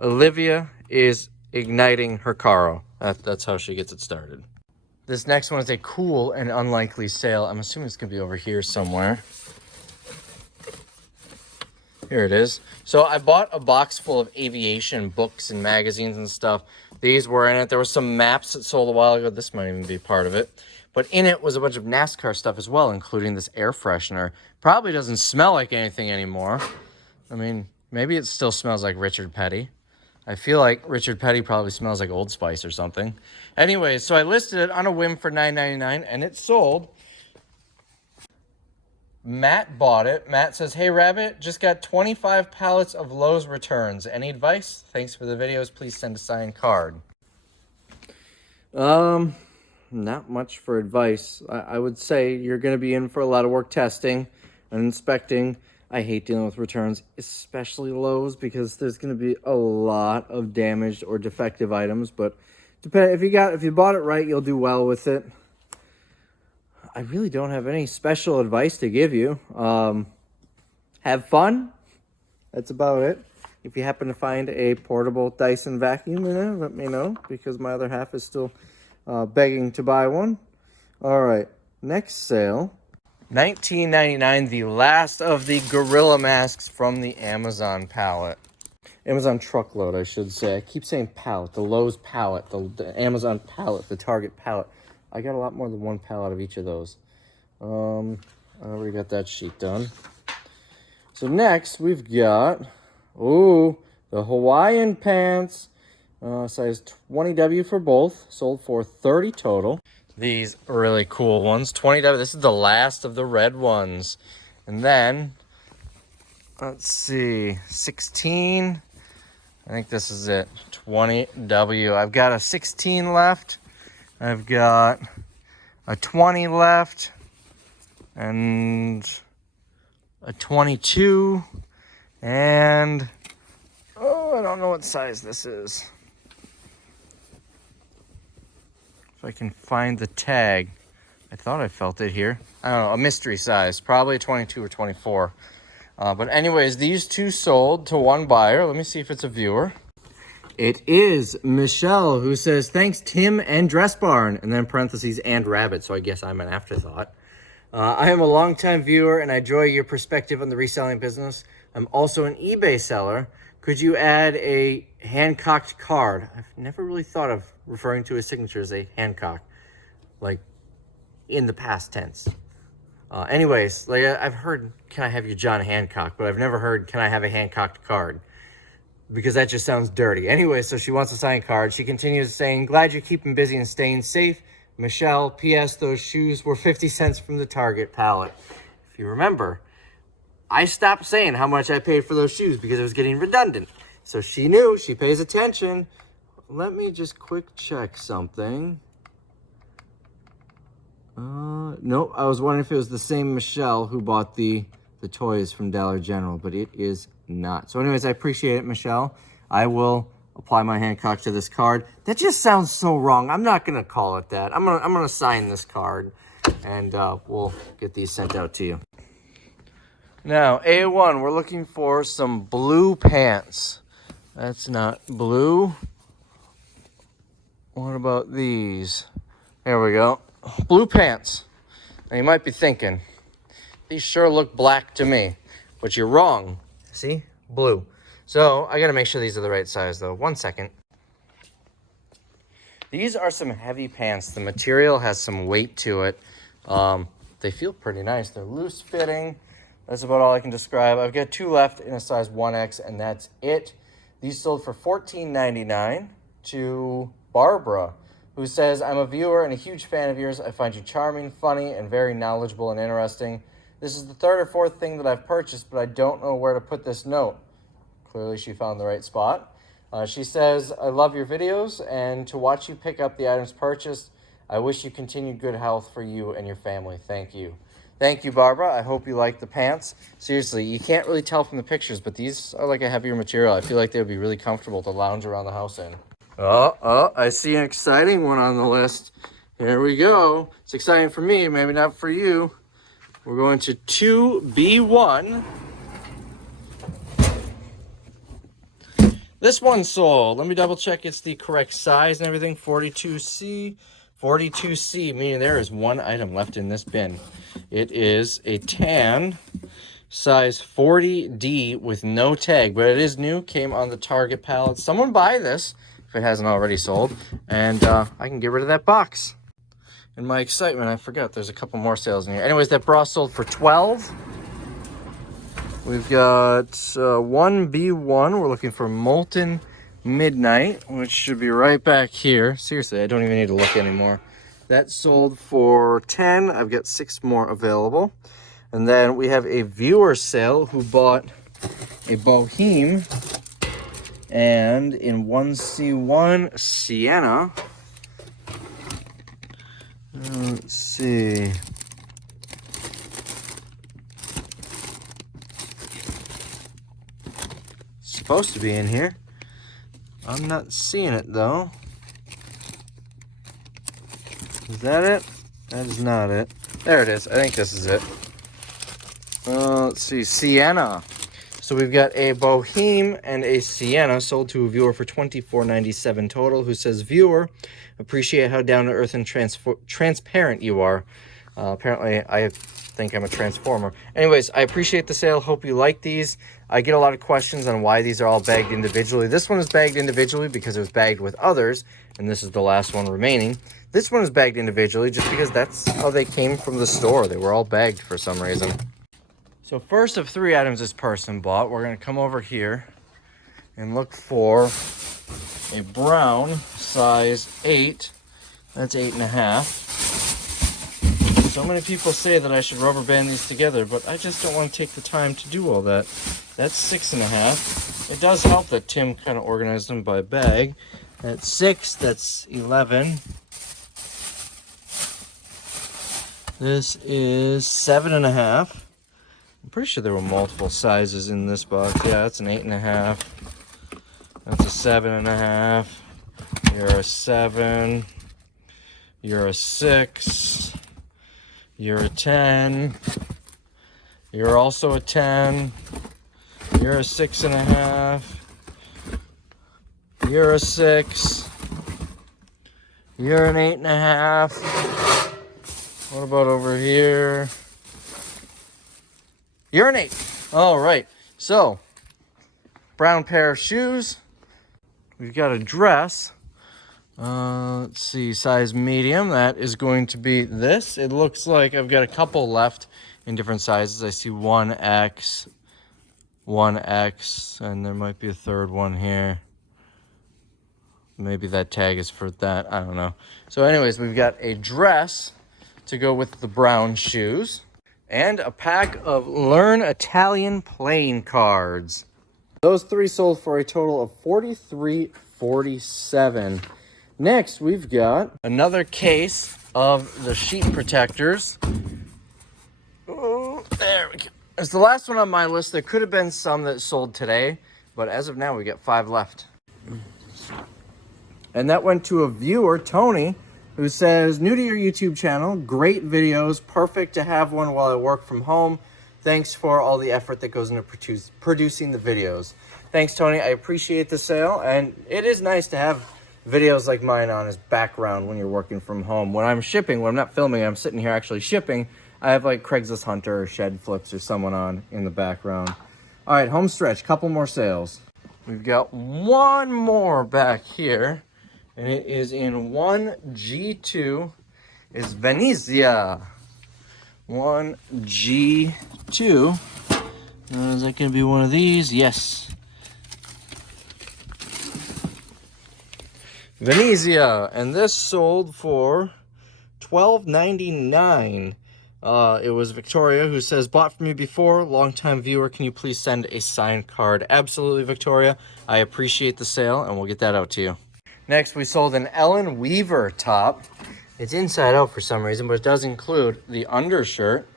Olivia is igniting her Caro. That's how she gets it started. This next one is a cool and unlikely sale. I'm assuming it's gonna be over here somewhere. Here it is. So I bought a box full of aviation books and magazines and stuff. These were in it. There were some maps that sold a while ago. This might even be part of it. But in it was a bunch of NASCAR stuff as well, including this air freshener. Probably doesn't smell like anything anymore. I mean, Maybe it still smells like Richard Petty. I feel like Richard Petty probably smells like Old Spice or something. Anyway, so I listed it on a whim for $9.99 and it sold. Matt bought it. Matt says, "Hey Rabbit, just got 25 pallets of Lowe's returns. Any advice? Thanks for the videos. Please send a signed card." Not much for advice. I would say you're going to be in for a lot of work testing and inspecting. I hate dealing with returns, especially Lowe's, because there's going to be a lot of damaged or defective items. But if you bought it right, you'll do well with it. I really don't have any special advice to give you. Have fun. That's about it. If you happen to find a portable Dyson vacuum in it, let me know, because my other half is still begging to buy one. All right, next sale. $19.99, the last of the Gorilla masks from the Amazon pallet. Amazon truckload, I should say. I keep saying pallet, the Lowe's pallet, the Amazon pallet, the Target pallet. I got a lot more than one pallet of each of those. I already got that sheet done. So next we've got, the Hawaiian pants, size 20W for both, sold for $30 total. These really cool ones, 20W. This is the last of the red ones. And then, let's see, 16. I think this is it, 20W. I've got a 16 left. I've got a 20 left. And a 22. And, I don't know what size this is. If I can find the tag. I thought I felt it here. I don't know, a mystery size. Probably a 22 or 24. But anyways, these two sold to one buyer. Let me see if it's a viewer. It is Michelle, who says, "Thanks, Tim and Dress Barn." And then parentheses, "and Rabbit." So I guess I'm an afterthought. "I am a longtime viewer and I enjoy your perspective on the reselling business. I'm also an eBay seller. Could you add a hand-cocked card?" I've never really thought of referring to a signature as a hand-cock, like in the past tense. Anyways, like I've heard, "Can I have your John Hancock?" But I've never heard, "Can I have a hand-cocked card?" Because that just sounds dirty. Anyway, so she wants a signed card. She continues saying, "Glad you're keeping busy and staying safe. Michelle, P.S. those shoes were 50 cents from the Target pallet." If you remember, I stopped saying how much I paid for those shoes because it was getting redundant. So she knew, she pays attention. Let me just quick check something. Nope, I was wondering if it was the same Michelle who bought the toys from Dollar General, but it is not. So anyways, I appreciate it, Michelle. I will apply my Hancock to this card. That just sounds so wrong. I'm not gonna call it that. I'm gonna sign this card, and we'll get these sent out to you. Now, A1, we're looking for some blue pants. That's not blue. What about these? There we go. Blue pants. Now, you might be thinking, these sure look black to me, but you're wrong. See? Blue. So, I gotta make sure these are the right size, though. 1 second. These are some heavy pants. The material has some weight to it. They feel pretty nice. They're loose fitting. That's about all I can describe. I've got two left in a size 1X, and that's it. These sold for $14.99 to Barbara, who says, "I'm a viewer and a huge fan of yours. I find you charming, funny, and very knowledgeable and interesting. This is the third or fourth thing that I've purchased, but I don't know where to put this note." Clearly, she found the right spot. She says, "I love your videos, and to watch you pick up the items purchased, I wish you continued good health for you and your family. Thank you." Thank you, Barbara. I hope you like the pants. Seriously, you can't really tell from the pictures, but these are like a heavier material. I feel like they would be really comfortable to lounge around the house in. Oh, I see an exciting one on the list. Here we go. It's exciting for me, maybe not for you. We're going to 2B1. This one sold. Let me double check it's the correct size and everything. 42C. 42C, meaning there is one item left in this bin. It is a tan, size 40D with no tag, but it is new, came on the Target pallet. Someone buy this if it hasn't already sold, and I can get rid of that box. In my excitement, I forgot there's a couple more sales in here. Anyways, that bra sold for $12. We've got 1B1. We're looking for Molten Midnight, which should be right back here. Seriously, I don't even need to look anymore. That sold for 10. I've got 6 more available. And then we have a viewer sale who bought a Boheme and in 1C1 Sienna. Let's see. It's supposed to be in here. I'm not seeing it though. Is that it? That is not it. There it is. I think this is it. Let's see. Sienna. So we've got a Boheme and a Sienna sold to a viewer for $24.97 total, who says, "Viewer, appreciate how down to earth and transparent you are." Apparently, I think I'm a transformer. Anyways, I appreciate the sale. Hope you like these. I get a lot of questions on why these are all bagged individually. This one is bagged individually because it was bagged with others, and this is the last one remaining. This one is bagged individually just because that's how they came from the store. They were all bagged for some reason. So first of 3 items this person bought, we're going to come over here and look for a brown size 8. That's 8.5. So many people say that I should rubber band these together, but I just don't want to take the time to do all that. That's 6.5. It does help that Tim kind of organized them by bag. That's 6. That's 11. This is 7.5. I'm pretty sure there were multiple sizes in this box. Yeah, that's an 8.5. That's a 7.5. You're a 7. You're a 6. You're a 10. You're also a 10. You're a 6.5. You're a 6. You're an 8.5. What about over here? You're an 8. All right. So, brown pair of shoes. We've got a dress. Let's see, size medium. That is going to be this. It looks like I've got a couple left in different sizes. I see 1X, 1X, and there might be a third one here. Maybe that tag is for that. I don't know. So anyways, we've got a dress to go with the brown shoes and a pack of Learn Italian playing cards. Those 3 sold for a total of $43.47. Next, we've got another case of the sheet protectors. Oh, there we go. It's the last one on my list. There could have been some that sold today, but as of now, we got 5 left. And that went to a viewer, Tony, who says, "New to your YouTube channel, great videos, perfect to have one while I work from home. Thanks for all the effort that goes into producing the videos." Thanks, Tony. I appreciate the sale, and it is nice to have videos like mine on as background when you're working from home. When I'm shipping, when I'm not filming, I'm sitting here actually shipping, I have like Craigslist Hunter or Shed Flips or someone on in the background. All right, home stretch, couple more sales. We've got one more back here, and it is in 1G2. It's Venezia. 1G2. Is that going to be one of these? Yes. Venezia, and this sold for $12.99. It was Victoria who says, "Bought from you before, longtime viewer. Can you please send a signed card?" Absolutely, Victoria. I appreciate the sale, and we'll get that out to you. Next, we sold an Ellen Weaver top. It's inside out for some reason, but it does include the undershirt.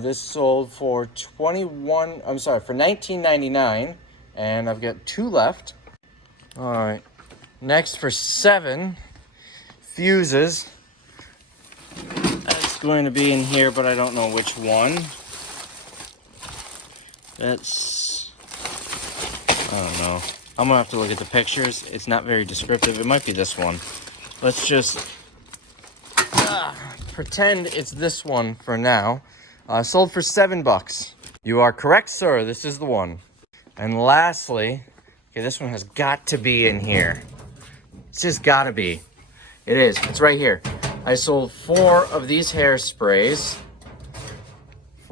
This sold for $19.99, and I've got 2 left. All right. Next, for 7 fuses. That's going to be in here, but I don't know which one. That's, I don't know. I'm gonna have to look at the pictures. It's not very descriptive. It might be this one. Let's just pretend it's this one for now. Sold for $7. You are correct, sir. This is the one. And lastly, okay, this one has got to be in here. It's just gotta be. It is. It's right here. I sold 4 of these hairsprays